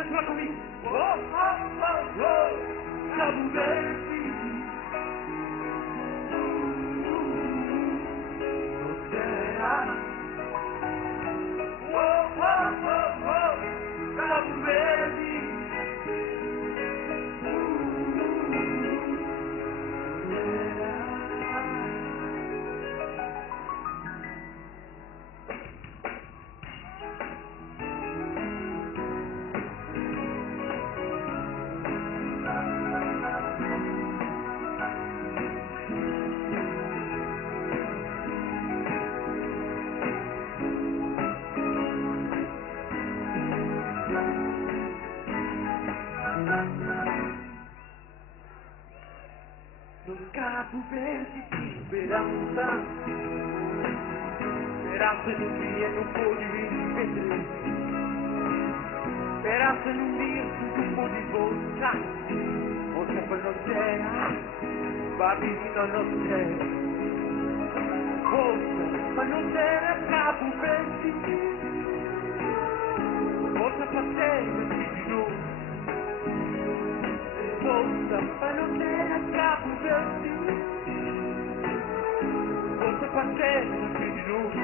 Canta lá comigo. Oh, oh, oh, oh, Cabo Verde. Será? Oh, oh, oh, oh, Cabo Verde. No Cabo Verde de esperança, esperança de um dia não pode viver, esperança de um dia tudo pode voltar, volta para nós terra, para viver na nossa terra, volta para nós terra, Cabo Verde, volta para a terra de novo. Volta para não ter a Cabo Verde. Volta para a terra de novo.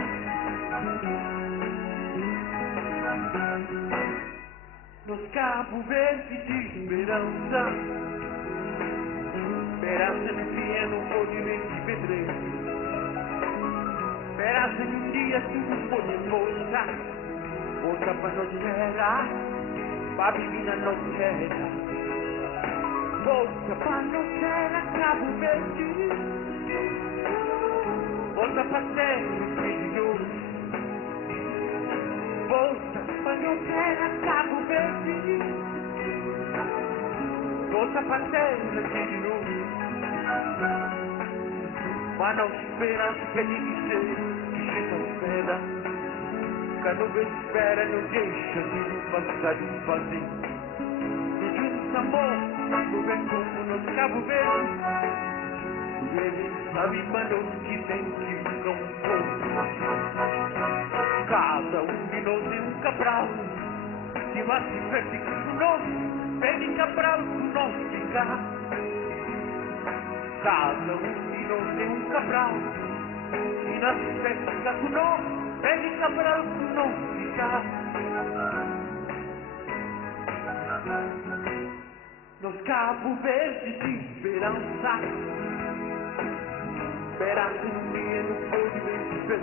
Nos Cabo Verde de esperança, esperança de um dia não pode viver, esperança de um dia tudo pode voltar. Volta para nossa terra, para viver na nossa terra. Volta para nossa terra, Cabo Verde. Volta para a terra de novo. Volta para nossa terra, Cabo Verde. Volta para a terra de novo. Mas não esperança que lhe dizer que chega espera. Cada vez espera, não deixa de passar de fazer. Amor, tu vem como no Cabo Verde. Ele sabe manos que tem que não for. Cada de nós é um cabral. Se vai se perde com nós, pede cabral com nós ficar. Cada de nós é um cabral. Se não se perde com nós, pede cabral com nós ficar. Nos Cabo Verde de esperança, esperança um dia não pode vencer,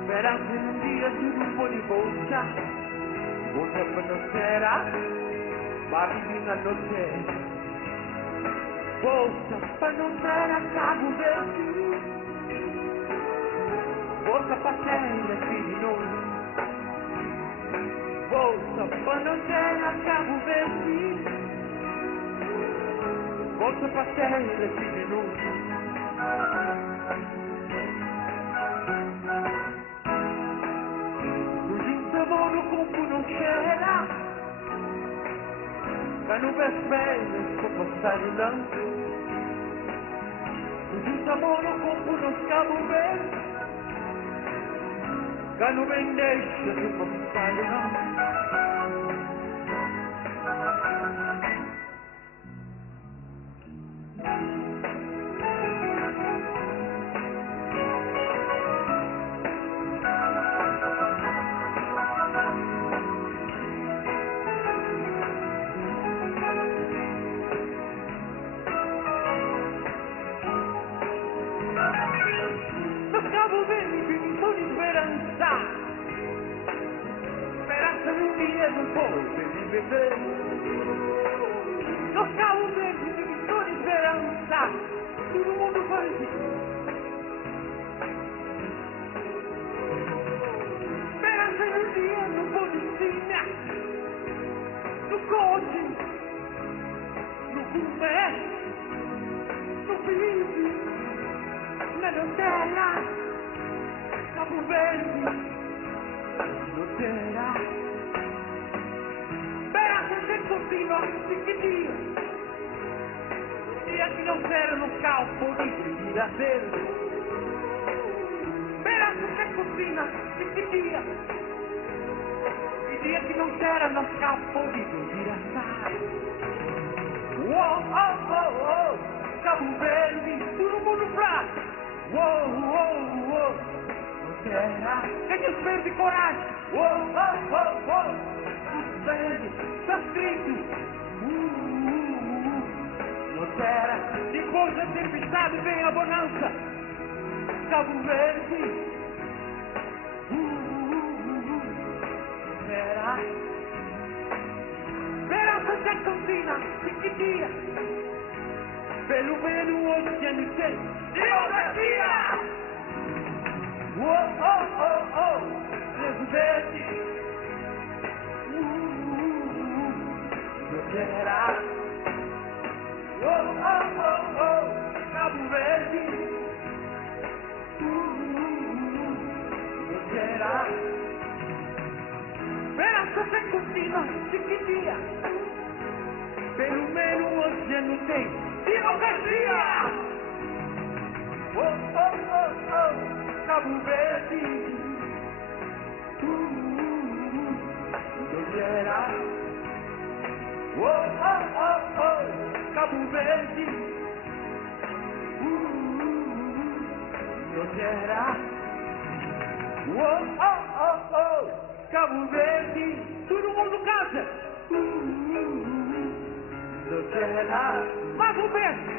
esperança um dia tudo pode voltar, volta para nossa terra, para viver na nossa terra, volta para nossa terra, Cabo Verde, volta para a terra de novo. Volta para não terra, Cabo Verde. Volta para a terra de novo. No juntamão no campo não cheira. Cá no Vesperas só passar lá. No juntamão no campo nos Cabo Verde. Cá no bem deixa de passar lá. Cabo Verde por esperança, esperança de um dia não pode viver. No Cabo Verde por esperança, todo mundo faz isso. Esperança de um dia não pode ensinar. No coche, no comer, no bife, na Nutella. Cabo Verde, Nutella. Esperança se continua, que dia que não será no campo livre de hacer. Esperança se continua, que dia que não c'era uno scappo di Virasai. Wow, oh, oh, oh, Cabo Verde, todo mundo pra. Wow, wow, wow, non c'era, Canhos Verde coragem. Wow, oh, oh, oh, Cabo Verde, tá escrito. Non c'era, depois da tempestade vem a bonança. Cabo Verde. Era Speranza c'è confina, che dia pelo meno oceano c'è democrazia. Oh oh oh oh, Cabo Verde. Non c'era. Oh oh oh oh, Cabo Verde. Non c'era. Sperança c'è confina, che dia pelo meno o oceano tem democrazia. Oh oh oh oh, Cabo Verde. Non c'era. Oh oh oh oh, Cabo Verde. Non c'era. Oh oh oh oh, Cabo Verde. Todo mundo casa. Não c'era. Cabo Verde.